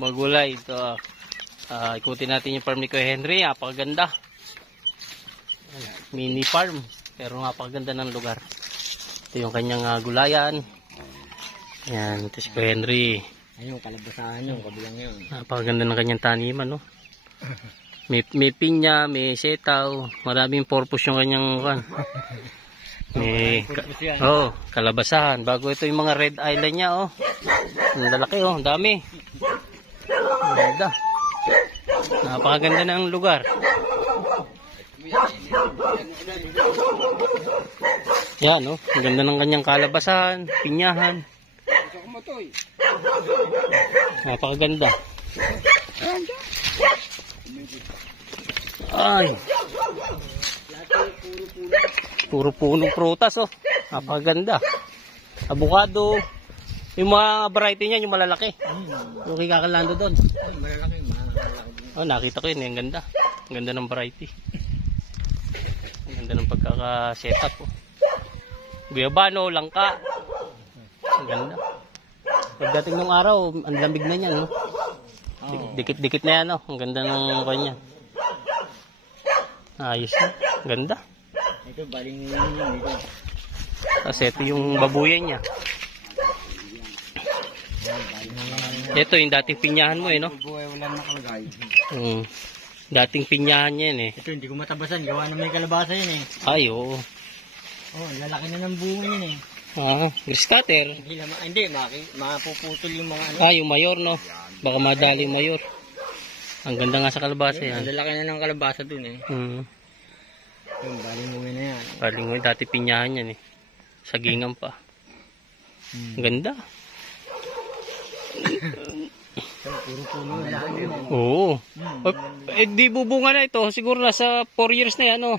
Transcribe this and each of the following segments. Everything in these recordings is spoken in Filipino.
mga gulay. Ito, ikutin natin yung farm ni Kuya Henry. Napakaganda. Mini farm. Pero napakaganda ng lugar. Ito yung kanyang gulayan. Yan, ito si Kuya Henry. Ayun, kalabasahan yung kabilang yun. Napakaganda ng kanyang taniman, no? May pinya, may setaw. Maraming purpose yung kanyang kalabasahan. Bago ito yung mga red island niya, oh. Ang lalaki, oh. Ang dami. Ganda. Napakaganda ng lugar. Yan, oh. Ang ganda ng kanyang kalabasahan, pinyahan. Napakaganda. Ay. Puro punong prutas, oh. Napakaganda. Avocado. Yung mga variety niyan, yung malalaki. Yung kay Kakalando doon. Malalaki. Oh, nakita ko yun. Ang ganda. Ang ganda ng variety. Ang ganda ng pagkaka-setup, oh. Guyabano, langka. Ang ganda. Pagdating ng araw, ang lamig na niyan, no? Dikit-dikit na yan, no? Ang ganda ng kanya. Ayos na. Ganda. Ito, baling yun ito. Kasi ito yung babuyan niya. Ito yung dating pinyahan mo, eh, no? Wala nakalagay. Dating pinyahan niya yun, eh. Ito, hindi ko matabasan. Gawa na may kalabasa yun, eh. Ay, oo. Oh, lalaki na ng bunga yun, eh. Grass cutter. Hindi, mapuputol yung mga ano. Yung mayor, no? Baka madali yung mayor. Ang ganda nga sa kalabasa yan. Ang lalaki na ng kalabasa dun, eh. Yung balinguin na yan. Balinguin, dati pinyahan yan, eh. Sagingan pa. Ang ganda. Puro puno. Oo. Di bubunga na ito. Siguro nasa 4 years na yan, no?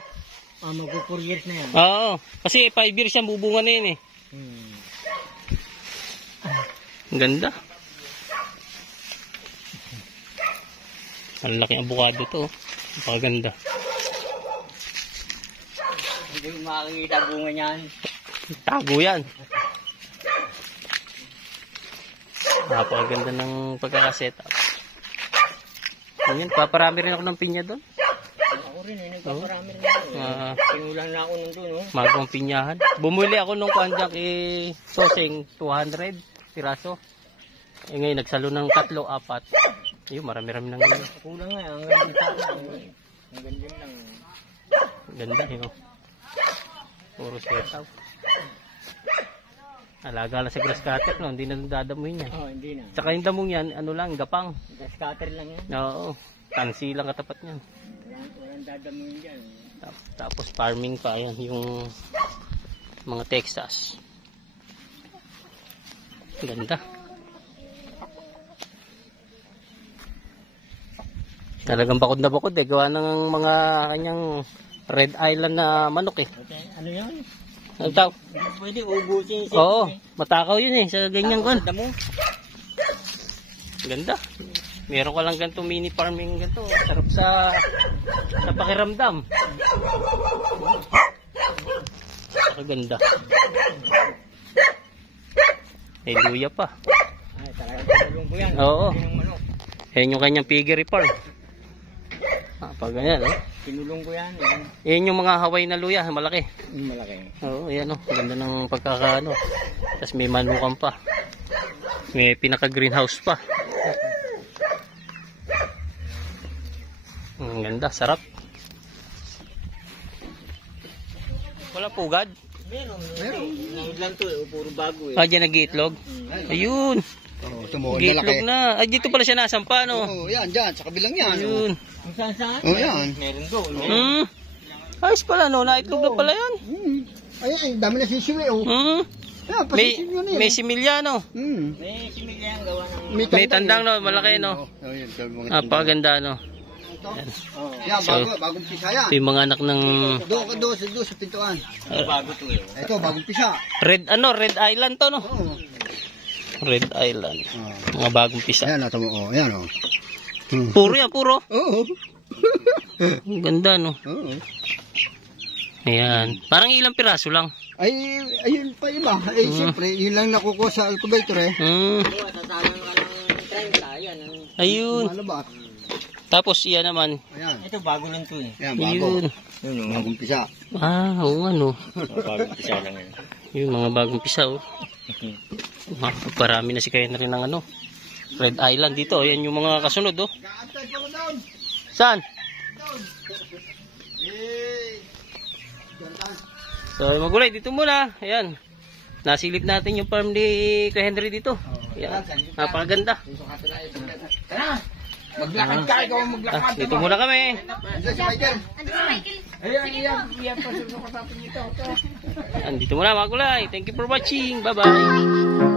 Mag 4 years na yan. Oo. Kasi 5 years yan, bubunga na yan, eh. Ang ganda. Ang laking abukado to. Napakaganda. Hindi mo makakita bunga niyan. Tago yan. Napakaganda ng pagkakasetup. Ganyan, paparami rin ako ng pinya doon. Ako rin, nagpaparami rin ako. Pinulang na ako nung doon, no? Magong pinyahan. Bumuli ako nung kandyak Soseng 200 piraso. Ngayon nagsalo ng 3, 4. Ayun, marami-rami nang ganyan. Kulang nga, ang ganda sa akin. Ang ganda lang. Ganda, yun. Puro setaw. Alaga lang sa grass cutter, no? Hindi na dadamuhin yan. Hindi na. Tsaka yung damong yan, ano lang, gapang. Grass cutter lang yan. Oo, tansi lang katapat niyan. Walang dadamuhin dyan. Tapos farming pa, yan, yung mga Texas. Ganda. Talagang bakod na bakod, eh. Gawa ng mga kanyang Red Island na manok, eh. Okay, ano yun? Ano tawag? Pwede ubusin. Oo, matakaw yun, eh, sa ganyan kon. Ganda. Meron ka lang ganito mini farming ganito. Sarap sa pakiramdam. Ganda. May luya pa. Ay, talagang tinulong ko yan. Oo. Yan yung kanyang piggery farm. Pag ganyan, oh. Tinulong ko yan. Yan yung mga Hawaii na luya, malaki. Malaki. Oo, yan, oh. Ganda ng pagkakaano. Tapos may manukan pa. May pinaka-greenhouse pa. Ang ganda, sarap. Wala pugad? Meron. Lang to, puro bago, eh. Dyan nag-iitlog? Ayun. Gitlog na. Ay, dito pala siya nasampa, no? Oo, yan, dyan, sa kabilang yan. Ayun. Kung saan? Oo, yan. Meron doon. Ayos pala, no? Naitlog na pala yan. Ay, dami na sisiwi, oh. Yan, pasisim yun, eh. May similya, no? May similya ang gawa ng... May tandang, no? Malaki, no? Napakaganda, no? Yan, bagong pisa yan. Ito yung mga anak ng... Doon sa pintuan. Bago to, eh. Ito, bagong pisa. Red Island to, no? Oo. Red Island. Mga bagong pisa. Ayan, ito mo, oh. Ayan, oh. Puro yan, puro. Oo. Ang ganda, no? Oo. Ayan. Parang ilang piraso lang. Ay, ayun pa iba. Siyempre, yun lang nakukuha sa incubator, eh. Sasalang ka ng Yan. Ayun. Malabas. Tapos iyan naman. Ayan. Ito bago lang to eh. Ayan, bago. Ayun. Yun o. Bagong pisa. Oo ano. Bagong pisa lang yan. Yung mga bagong pisa oh. Parami na si Henry ng ano. Red Island dito. Ayan yung mga kasunod oh. Gaantay ko doon. Saan? Eh. So magulay dito muna. Ayan. Nasilip natin yung farm ni Kuya Henry dito. Ayan. Napakaganda. Maglakad ka, ikaw ang maglakad. Dito muna kami. Andiyan si Michael. Dito muna mga gulay. Thank you for watching. Bye bye.